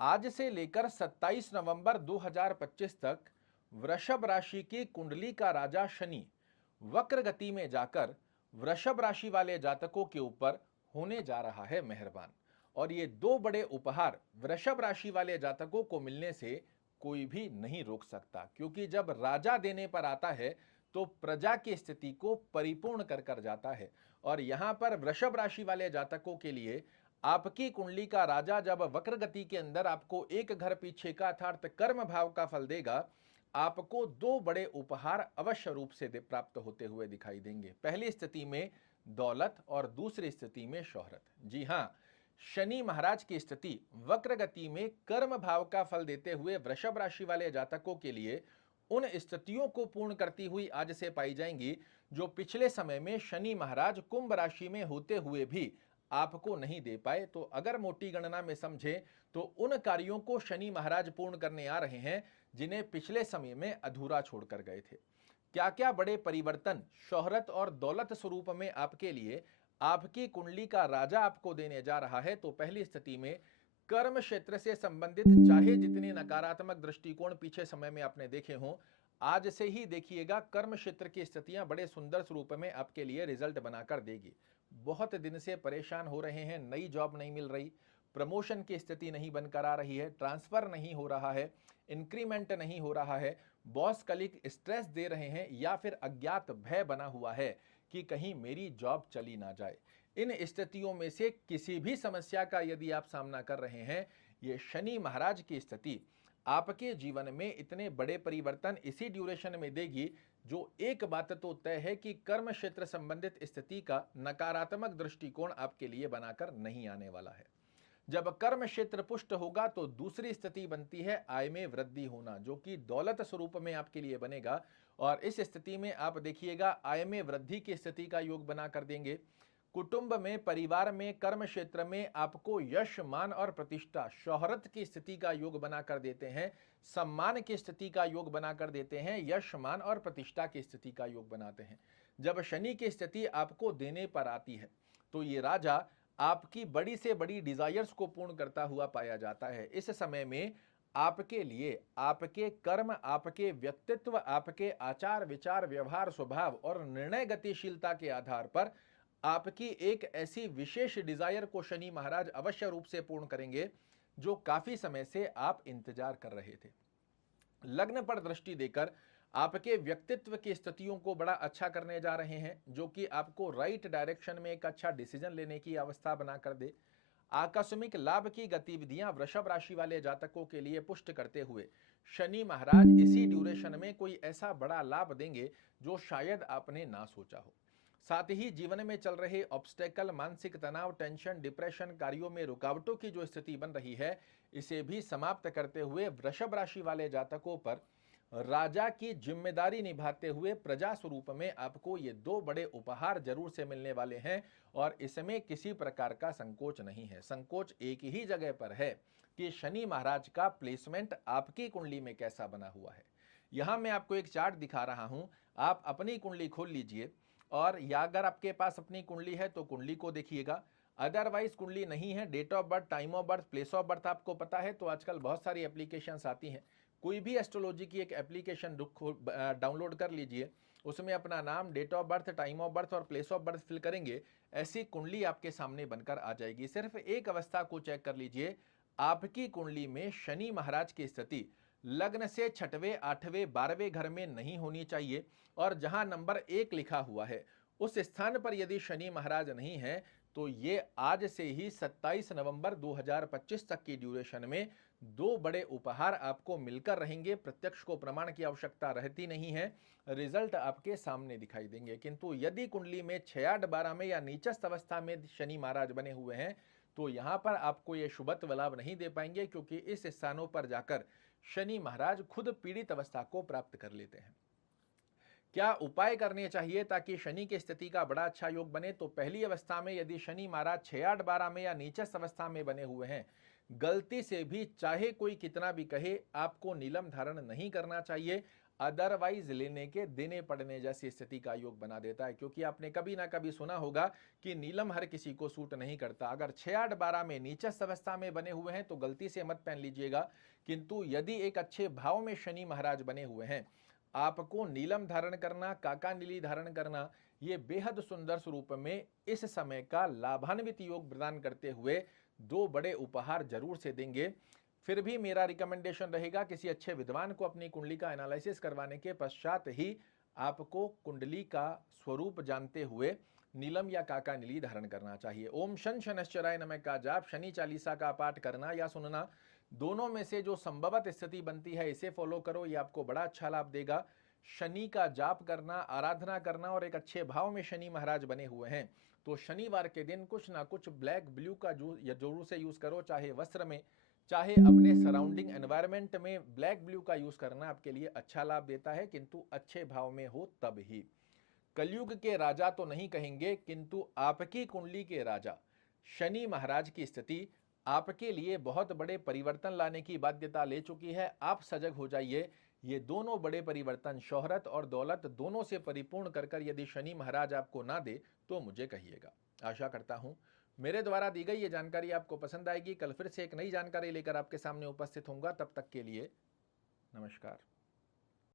आज से लेकर 27 नवंबर 2025 तक वृषभ राशि की कुंडली का राजा शनि वक्र गति में जाकर वृषभ राशि वाले जातकों के ऊपर होने जा रहा है मेहरबान। और ये दो बड़े उपहार वृषभ राशि वाले जातकों को मिलने से कोई भी नहीं रोक सकता, क्योंकि जब राजा देने पर आता है तो प्रजा की स्थिति को परिपूर्ण कर कर जाता है। और यहां पर वृषभ राशि वाले जातकों के लिए आपकी कुंडली का राजा जब वक्र गति के अंदर आपको एक घर पीछे का अर्थात कर्म भाव का फल देगा, आपको दो बड़े उपहार अवश्य रूप से प्राप्त होते हुए दिखाई देंगे। पहली स्थिति में दौलत और दूसरी स्थिति में शोहरत। जी हां, शनि महाराज की स्थिति वक्र गति में कर्म भाव का फल देते हुए वृषभ राशि वाले जातकों के लिए उन स्थितियों को पूर्ण करती हुई आज से पाई जाएंगी जो पिछले समय में शनि महाराज कुंभ राशि में होते हुए भी आपको नहीं दे पाए। तो अगर मोटी गणना में समझे तो उन कार्यों को शनि महाराज पूर्ण करने आ रहे हैं जिन्हें पिछले समय में अधूरा छोड़कर गए थे। क्या क्या बड़े परिवर्तन शोहरत और दौलत स्वरूप में आपके लिए आपकी कुंडली का राजा आपको देने जा रहा है। तो पहली स्थिति में कर्म क्षेत्र से संबंधित चाहे जितने नकारात्मक दृष्टिकोण पीछे समय में आपने देखे हों, आज से ही देखिएगा कर्म क्षेत्र की स्थितियां बड़े सुंदर स्वरूप में आपके लिए रिजल्ट बनाकर देगी। बहुत दिन से परेशान हो रहे हैं, नई जॉब नहीं मिल रही, प्रमोशन की स्थिति नहीं बनकर आ रही है, ट्रांसफर नहीं हो रहा है, इंक्रीमेंट नहीं हो रहा है, बॉस कलीग स्ट्रेस दे रहे हैं, या फिर अज्ञात भय बना हुआ है कि कहीं मेरी जॉब चली ना जाए। इन स्थितियों में से किसी भी समस्या का यदि आप सामना कर रहे हैं, ये शनि महाराज की स्थिति आपके जीवन में इतने बड़े परिवर्तन इसी ड्यूरेशन में देगी, जो एक बात तो तय है कि कर्म क्षेत्र संबंधित स्थिति का नकारात्मक दृष्टिकोण आपके लिए बनाकर नहीं आने वाला है। जब कर्म क्षेत्र पुष्ट होगा तो दूसरी स्थिति बनती है आय में वृद्धि होना, जो कि दौलत स्वरूप में आपके लिए बनेगा। और इस स्थिति में आप देखिएगा आय में वृद्धि की स्थिति का योग बना कर देंगे। कुटुंब में, परिवार में, कर्म क्षेत्र में आपको यश, मान और प्रतिष्ठा, शोहरत की स्थिति का योग बना कर देते हैं, सम्मान की स्थिति का योग बना कर देते हैं, यश, मान और प्रतिष्ठा की स्थिति का योग बनाते हैं। जब शनि की स्थिति आपको देने पर आती है तो ये राजा आपकी बड़ी से बड़ी डिजायर्स को पूर्ण करता हुआ पाया जाता है। इस समय में आपके लिए आपके कर्म, आपके व्यक्तित्व, आपके आचार विचार, व्यवहार, स्वभाव और निर्णय गतिशीलता के आधार पर आपकी एक ऐसी विशेष डिजायर को शनि महाराज अवश्य रूप से पूर्ण करेंगे जो काफी समय से आप इंतजार कर रहे थे। लग्न पर दृष्टि देकर आपके व्यक्तित्व की स्थितियों को बड़ा अच्छा करने जा रहे हैं, जो कि आपको राइट डायरेक्शन में एक अच्छा डिसीजन लेने की अवस्था बनाकर दे। आकस्मिक लाभ की गतिविधियां वृषभ राशि वाले जातकों के लिए पुष्ट करते हुए शनि महाराज इसी ड्यूरेशन में कोई ऐसा बड़ा लाभ देंगे जो शायद आपने ना सोचा हो। साथ ही जीवन में चल रहे ऑब्स्टेकल, मानसिक तनाव, टेंशन, डिप्रेशन, कार्यों में रुकावटों की जो स्थिति बन रही है, इसे भी समाप्त करते हुए वृषभ राशि वाले जातकों पर राजा की जिम्मेदारी निभाते हुए प्रजा स्वरूप में आपको ये दो बड़े उपहार जरूर से मिलने वाले हैं। और इसमें किसी प्रकार का संकोच नहीं है। संकोच एक ही जगह पर है कि शनि महाराज का प्लेसमेंट आपकी कुंडली में कैसा बना हुआ है। यहां मैं आपको एक चार्ट दिखा रहा हूं, आप अपनी कुंडली खोल लीजिए और या अगर आपके पास अपनी कुंडली है तो कुंडली को देखिएगा, अदरवाइज कुंडली नहीं है, date of birth, time of birth, place of birth आपको पता है तो आजकल बहुत सारी एप्लीकेशंस आती हैं। कोई भी एस्ट्रोलॉजी की एक एप्लीकेशन डाउनलोड कर लीजिए, उसमें अपना नाम, date of birth, time of birth और प्लेस ऑफ बर्थ फिल करेंगे, ऐसी कुंडली आपके सामने बनकर आ जाएगी। सिर्फ एक अवस्था को चेक कर लीजिए, आपकी कुंडली में शनि महाराज की स्थिति लग्न से छठवें, आठवें, 12वें घर में नहीं होनी चाहिए। और जहां नंबर 1 लिखा हुआ है उस स्थान पर यदि शनि महाराज नहीं है तो ये आज से ही 27 नवंबर 2025 तक की ड्यूरेशन में दो बड़े उपहार आपको मिलकर रहेंगे। प्रत्यक्ष को प्रमाण की आवश्यकता रहती नहीं है, रिजल्ट आपके सामने दिखाई देंगे। किंतु यदि कुंडली में 6, 8, 12 में या नीचस्थ अवस्था में शनि महाराज बने हुए हैं तो यहां पर आपको ये शुभत्व लाभ नहीं दे पाएंगे, क्योंकि इस स्थानों पर जाकर शनि महाराज खुद पीड़ित अवस्था को प्राप्त कर लेते हैं। क्या उपाय करने चाहिए ताकि शनि की स्थिति का बड़ा अच्छा योग बने? तो पहली अवस्था में यदि शनि महाराज 6, 8, 12 में या नीचस्थ अवस्था में बने हुए हैं, गलती से भी चाहे कोई कितना भी कहे आपको नीलम धारण नहीं करना चाहिए। अदरवाइज लेने के देने पड़ने जैसी स्थिति का योग बना देता है। क्योंकि आपने कभी ना कभी सुना होगा कि नीलम हर किसी को सूट नहीं करता। अगर 6, 8, 12 में नीचस्थ अवस्था में बने हुए हैं तो गलती से मत पहन लीजिएगा, किंतु यदि एक अच्छे भाव में शनि महाराज बने हुए हैं, आपको नीलम धारण करना, काका नीली धारण करना, ये बेहद सुंदर स्वरूप में इस समय का लाभान्वित योग प्रदान करते हुए 2 बड़े उपहार जरूर से देंगे। फिर भी मेरा रिकमेंडेशन रहेगा किसी अच्छे विद्वान को अपनी कुंडली का एनालिसिस करवाने के पश्चात ही आपको कुंडली का स्वरूप जानते हुए नीलम या काका नीली धारण करना चाहिए। ओम शन शनश्चराय नमः का जाप, शनि चालीसा का पाठ करना या सुनना, दोनों में से जो संभवत स्थिति बनती है इसे फॉलो करो, ये आपको बड़ा अच्छा लाभ देगा। शनि का जाप करना, आराधना करना, और एक अच्छे भाव में शनि महाराज बने हुए हैं तो शनिवार के दिन कुछ ना कुछ ब्लैक ब्लू का जरूर से यूज करो, चाहे वस्त्र में, चाहे अपने सराउंडिंग एनवायरनमेंट में ब्लैक ब्लू का यूज करना आपके लिए अच्छा लाभ देता है, किंतु अच्छे भाव में हो तब ही। कलयुग के राजा तो नहीं कहेंगे, किंतु आपकी कुंडली के राजा शनि महाराज की स्थिति आपके लिए बहुत बड़े परिवर्तन लाने की बाध्यता ले चुकी है। आप सजग हो जाइए। ये दोनों बड़े परिवर्तन, शोहरत और दौलत, दोनों से परिपूर्ण कर यदि शनि महाराज आपको ना दे तो मुझे कहिएगा। आशा करता हूं मेरे द्वारा दी गई ये जानकारी आपको पसंद आएगी। कल फिर से एक नई जानकारी लेकर आपके सामने उपस्थित होऊंगा। तब तक के लिए नमस्कार।